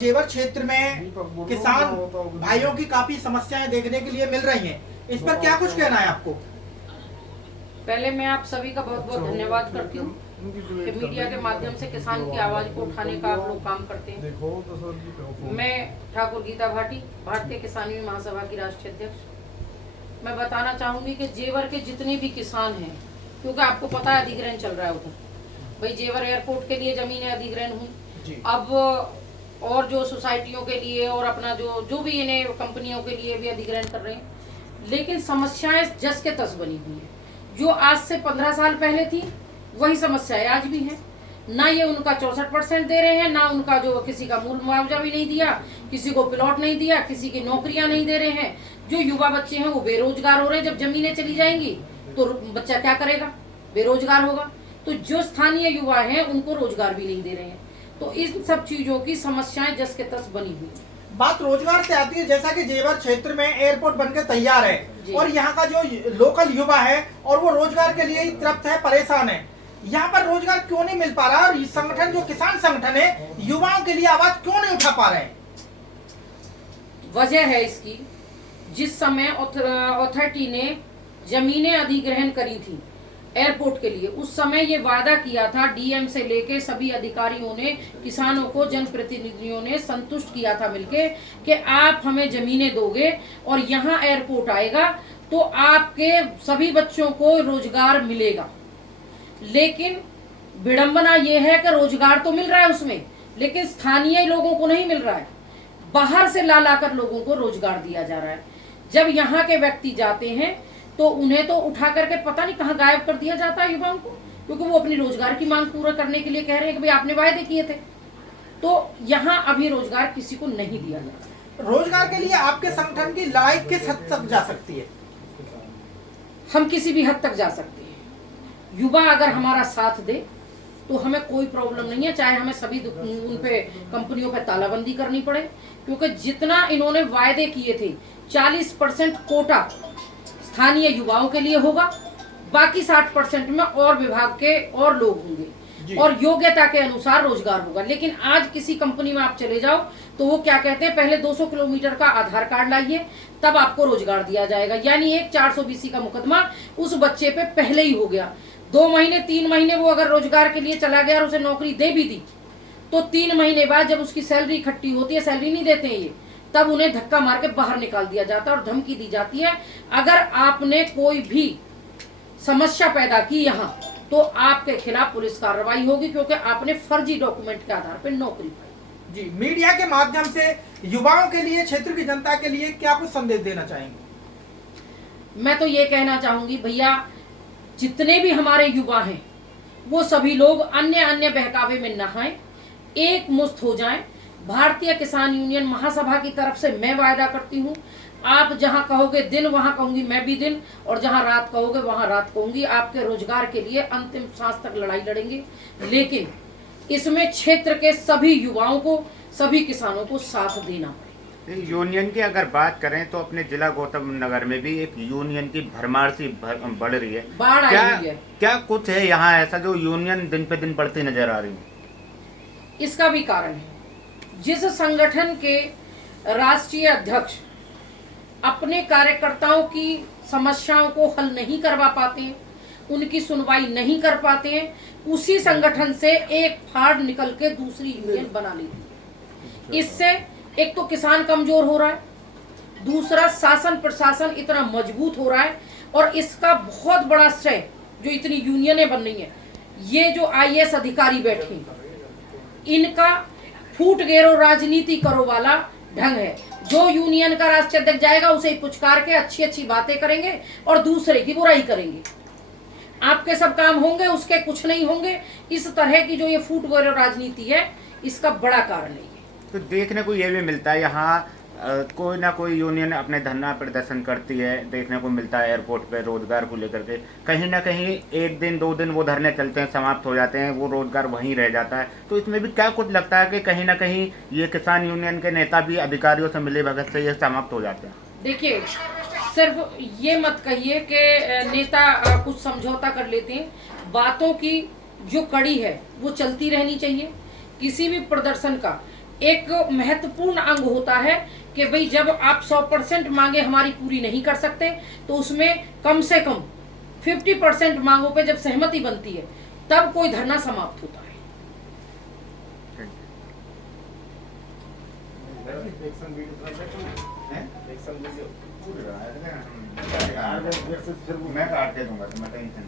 जेवर क्षेत्र में किसान भाइयों की काफी समस्याएं देखने के लिए मिल रही हैं, इस पर क्या कुछ कहना है आपको? पहले मैं आप सभी का बहुत बहुत धन्यवाद करती हूँ कि मीडिया के माध्यम से किसान की आवाज को उठाने का आप लोग काम करते हैं। मैं ठाकुर गीता भाटी, भारतीय किसान यूनियन महासभा की राष्ट्रीय अध्यक्ष। मैं बताना चाहूंगी कि जेवर के जितने भी किसान हैं, क्योंकि आपको पता है अधिग्रहण चल रहा है उधर, भाई जेवर एयरपोर्ट के लिए जमीनें अधिग्रहण हुई, अब और जो सोसाइटियों के लिए और अपना जो भी इन्हें कंपनियों के लिए भी अधिग्रहण कर रहे हैं, लेकिन समस्याएं जस के तस बनी हुई हैं। जो आज से 15 साल पहले थी वही समस्याएं आज भी हैं। ना ये उनका 64% दे रहे हैं, ना उनका जो किसी का मूल मुआवजा भी नहीं दिया, किसी को प्लॉट नहीं दिया, किसी की नौकरियां नहीं दे रहे हैं। जो युवा बच्चे हैं वो बेरोजगार हो रहे हैं। जब जमीनें चली जाएंगी तो बच्चा क्या करेगा? बेरोजगार होगा। तो जो स्थानीय युवा हैं उनको रोजगार भी नहीं दे रहे हैं। तो इन सब चीजों की समस्याएं जस के तस बनी हुई। बात रोजगार से आती है, जैसा कि जेवर क्षेत्र में एयरपोर्ट बनकर तैयार है और यहाँ का जो लोकल युवा है और वो रोजगार के लिए ही तृप्त है, परेशान है। यहाँ पर रोजगार क्यों नहीं मिल पा रहा और संगठन जो किसान संगठन है युवाओं के लिए आवाज क्यों नहीं उठा पा रहे हैं? वजह है इसकी, जिस समय अथॉरिटी ने जमीनें अधिग्रहण करी थी एयरपोर्ट के लिए, उस समय ये वादा किया था, डीएम से लेके सभी अधिकारियों ने, किसानों को, जनप्रतिनिधियों ने संतुष्ट किया था मिलके कि आप हमें जमीनें दोगे और यहाँ एयरपोर्ट आएगा तो आपके सभी बच्चों को रोजगार मिलेगा। लेकिन विडंबना ये है कि रोजगार तो मिल रहा है उसमें, लेकिन स्थानीय लोगों को नहीं मिल रहा है। बाहर से ला कर लोगों को रोजगार दिया जा रहा है। जब यहाँ के व्यक्ति जाते हैं तो उन्हें तो उठा करके पता नहीं कहाँ गायब कर दिया जाता है युवाओं को, क्योंकि वो अपनी रोजगार की मांग पूरा करने के लिए कह रहे हैं कि भाई आपने वायदे किए थे। तो यहाँ अभी रोजगार किसी को नहीं दिया जा रहा। रोजगार के लिए आपके संगठन की लड़ाई किस हद तक जा सकती है? हम किसी भी हद तक जा सकते हैं। युवा अगर हमारा साथ दे तो हमें कोई प्रॉब्लम नहीं है, चाहे हमें सभी उन पे कंपनियों पे तालाबंदी करनी पड़े, क्योंकि जितना इन्होंने वायदे किए थे 40% कोटा स्थानीय युवाओं के लिए होगा, बाकी 60% में और विभाग के और लोग होंगे और योग्यता के अनुसार रोजगार होगा। लेकिन आज किसी कंपनी में आप चले जाओ तो वो क्या कहते हैं, पहले 200 किलोमीटर का आधार कार्ड लाइए तब आपको रोजगार दिया जाएगा। यानी एक 420 का मुकदमा उस बच्चे पे पहले ही हो गया। 2 महीने 3 महीने वो अगर रोजगार के लिए चला गया और उसे नौकरी दे भी दी तो 3 महीने बाद जब उसकी सैलरी इकट्ठी होती है, सैलरी नहीं देते हैं ये, तब उन्हें धक्का मार के बाहर निकाल दिया जाता है और धमकी दी जाती है, अगर आपने कोई भी समस्या पैदा की यहाँ तो आपके खिलाफ पुलिस कार्रवाई होगी, क्योंकि आपने फर्जी डॉक्यूमेंट के आधार पर नौकरी पाई। जी, मीडिया के माध्यम से युवाओं के लिए, क्षेत्र की जनता के लिए क्या कुछ संदेश देना चाहेंगे? मैं तो ये कहना चाहूंगी, भैया जितने भी हमारे युवा हैं वो सभी लोग अन्य बहकावे में नहाएं, एक मुश्त हो जाएं। भारतीय किसान यूनियन महासभा की तरफ से मैं वायदा करती हूँ, आप जहाँ कहोगे दिन वहाँ कहूंगी मैं भी दिन, और जहाँ रात कहोगे वहाँ रात कहूंगी। आपके रोजगार के लिए अंतिम सांस तक लड़ाई लड़ेंगे, लेकिन इसमें क्षेत्र के सभी युवाओं को, सभी किसानों को साथ देना पड़ेगा। यूनियन की अगर बात करें तो अपने जिला गौतम नगर में भी एक यूनियन की भरमार सी बढ़ रही है, बाढ़ आई हुई है। क्या कुछ है यहाँ ऐसा जो यूनियन दिन पे दिन बढ़ती नजर आ रही है? इसका भी कारण है, जिस संगठन के राष्ट्रीय अध्यक्ष अपने कार्यकर्ताओं की समस्याओं को हल नहीं करवा पाते हैं, उनकी सुनवाई नहीं कर पाते हैं, उसी संगठन से एक फाड़ निकल के दूसरी यूनियन बना लेती है। इससे एक तो किसान कमजोर हो रहा है, दूसरा शासन प्रशासन इतना मजबूत हो रहा है, और इसका बहुत बड़ा श्रेय जो इतनी यूनियनें बन रही हैं, ये जो आईएएस अधिकारी बैठे हैं, इनका फूट गेरो राजनीति करो वाला ढंग है। जो यूनियन का राष्ट्रीय अध्यक्ष जाएगा उसे पुचकार के अच्छी अच्छी बातें करेंगे और दूसरे की बुराई करेंगे। आपके सब काम होंगे, उसके कुछ नहीं होंगे। इस तरह की जो ये फूट गेरो राजनीति है, इसका बड़ा कारण है। तो देखने को ये भी मिलता है यहाँ कोई ना कोई यूनियन अपने धरना प्रदर्शन करती है, देखने को मिलता है एयरपोर्ट पे रोजगार को लेकर के। कहीं ना कहीं 1 दिन 2 दिन वो धरने चलते हैं, समाप्त हो जाते हैं, वो रोजगार वहीं रह जाता है। तो इसमें भी क्या कुछ लगता है कि कहीं ना कहीं ये किसान यूनियन के नेता भी अधिकारियों से मिले भगत से ये समाप्त हो जाते हैं? देखिए, सिर्फ ये मत कहिए कि नेता कुछ समझौता कर लेते हैं। बातों की जो कड़ी है वो चलती रहनी चाहिए। किसी भी प्रदर्शन का एक महत्वपूर्ण अंग होता है कि भाई जब आप 100% मांगे हमारी पूरी नहीं कर सकते तो उसमें कम से कम 50% मांगों पे जब सहमति बनती है तब कोई धरना समाप्त होता है। मैं काट के दूंगा, तो मैं टेंशन